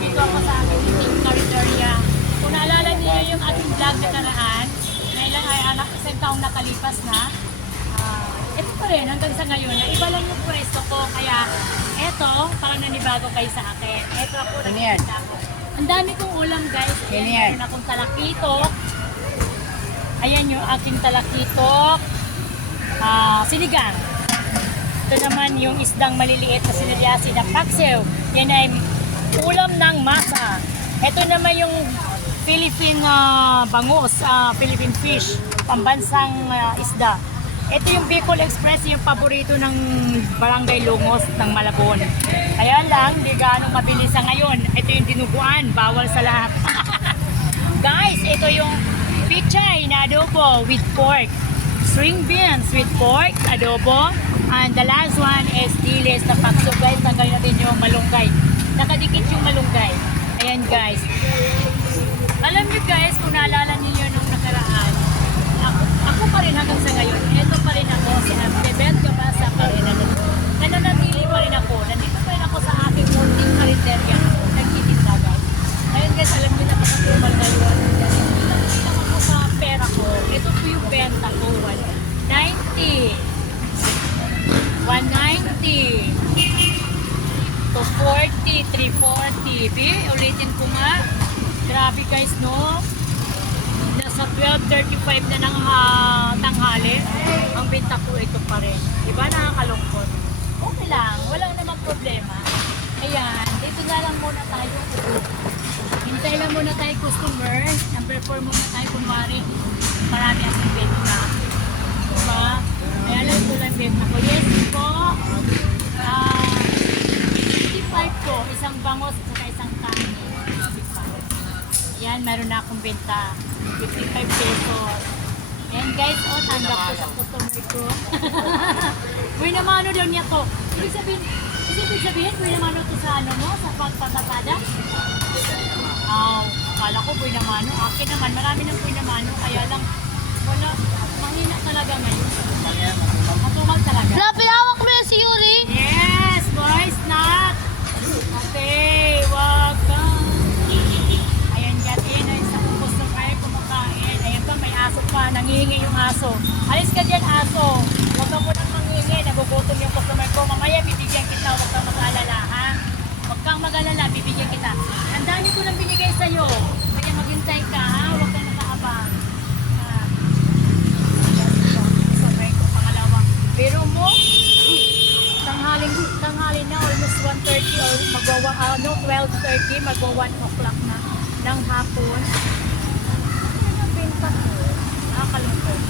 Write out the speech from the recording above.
nandito ako sa aking team Cariteria. Kung naalala niyo yung ating vlog na karaan, ngayon ay anak isang taong nakalipas na. Ah, ito pa rin hanggang sa ngayon. na Iba lang yung pwesto ko. Kaya eto, parang nanibago kayo sa akin. Eto ako nagkita ako. Ang dami kong ulam guys. Ayan, yan? meron akong talakitok. Ayan yung aking talakitok. Ah, sinigang. Ito naman yung isdang maliliit na sinilyasin na paksiw. Yan ay ulam ng masa. Ito naman yung Philippine ah, bangus, ah, Philippine fish, pambansang ah, isda. Ito yung Bicol Express, yung paborito ng Barangay Lungos ng Malabon. Kaya lang, di gaano mabilis sa ngayon. Ito yung dinuguan, bawal sa lahat. Guys, ito yung pichay na adobo with pork. String beans with pork, adobo. And the last one is dilis na pakso. Guys, tanggalin natin yung malunggay. Nakadikit yung malunggay. Ayan guys. Alam niyo guys, kung naalala niyo nung nakaraan, ako, ako pa rin hanggang sa ngayon, ito pa rin ako, si Bebet Gabasa pa rin ako. Nananatili pa rin ako. Nandito pa rin ako sa aking munting karinderya. Nagtitinda guys. Ayun guys, alam niyo na makatumal ngayon. Nakita ko sa pera ko. Ito po yung benta ko. 190. 190. 240, 340. Bi, ulitin ko nga. Grabe guys, no? Nasa 12.35 na ng ah, tanghali. Ang benta ko ito pa rin. Diba nakakalungkot? Okay lang, walang namang problema. Ayan, dito na lang muna tayo. Hintay lang muna tayo customer. 4 muna tayo kunwari. Marami ang benta. Diba? Kaya lang ito lang benta ko. Yes 55. Yan, meron na akong benta. 55 pesos. Yan guys, oh, tanggap ko sa customer ko. Uy, naman ano daw niya to. Ibig sabihin, ibig sabihin, uy, naman to sa ano mo, sa pagpatapada. Aw, akala ko buhay naman. Akin naman, marami ng buhay naman. Kaya lang, wala, mahina talaga ngayon. Matumal talaga. Aso. Alis ka dyan, aso. Huwag ka mo nang mangingi. Nagugutom yung customer ko. Mamaya, bibigyan kita. Huwag kang mag-alala, ha? Huwag kang mag-alala, bibigyan kita. Ang dami ko nang binigay sa'yo. Kaya maghintay ka, ha? Huwag kang nakaabang. Ha? Customer ko, pangalawa. Pero mo, tanghaling tanghali na almost 1:30 or magwa uh, no 12:30 magwa 1 o'clock na ng hapon nakakalungkot.